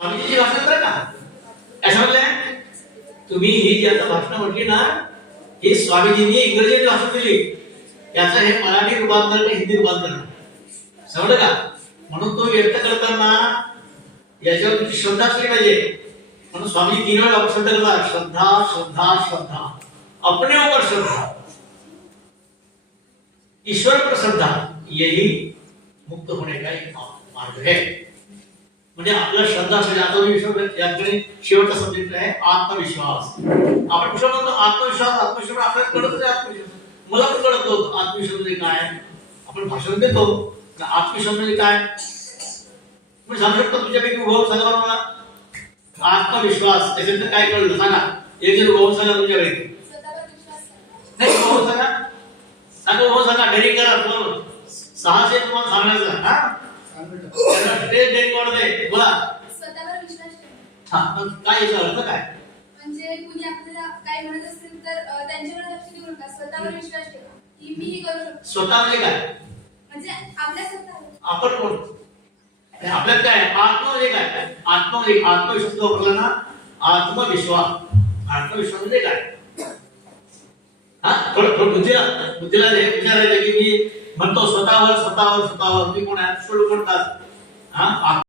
स्वामीजीची भाषण बरं का काय समजलंय तुम्ही ही जी आता भाषण म्हटली ना ही स्वामीजींनी इंग्रजीत भाषण दिली त्याचं हे मराठी रूपांतर हिंदी रूपांतर समजलं का म्हणून तो व्यक्त करताना याच्यावर तुमची श्रद्धा असली पाहिजे म्हणून स्वामी 3 वेळा शब्द करतात श्रद्धा श्रद्धा श्रद्धा अपने ऊपर श्रद्धा ईश्वर पर श्रद्धा यही मुक्त होने का एक मार्ग है म्हणजे आपला श्रद्धा म्हणजे आत्मविश्वास याकडे शेवटचा सब्जेक्ट आहे आत्मविश्वास आपण कुठं म्हणतो आत्मविश्वास आत्मविश्वास आपल्याला कळतच आहे आत्मविश्वास मला पण कळत नव्हतं आत्मविश्वास म्हणजे काय आपण भाषण देतो आत्मविश्वास म्हणजे काय मी सांगू शकतो तुमच्यापैकी उभं सांगा मला आत्मविश्वास त्याच्यानंतर काय कळलं सांगा एक जण उभं सांगा तुमच्यापैकी नाही उभं सांगा सांगा उभं सांगा घरी करा 600 तुम्हाला सांगायचं हा स्टेज डेकोर दे बोला स्वतःवर विश्वास ठेवा हा काय याचा अर्थ काय म्हणजे कुणी आपल्याला काय म्हणत असेल तर त्यांच्यावर लक्ष देऊ नका स्वतःवर विश्वास ठेवा की मी हे करू शकतो स्वतः म्हणजे काय म्हणजे आपल्या स्वतःवर आपण कोण आपल्यात काय आत्मा म्हणजे काय आत्मा म्हणजे आत्मविश्वास वापरला ना आत्मविश्वास म्हणजे काय हा थोडं बुद्धीला हे विचारायचं की मी म्हणतो स्वतःवर मी कोण आहे सोडून म्हणतात हा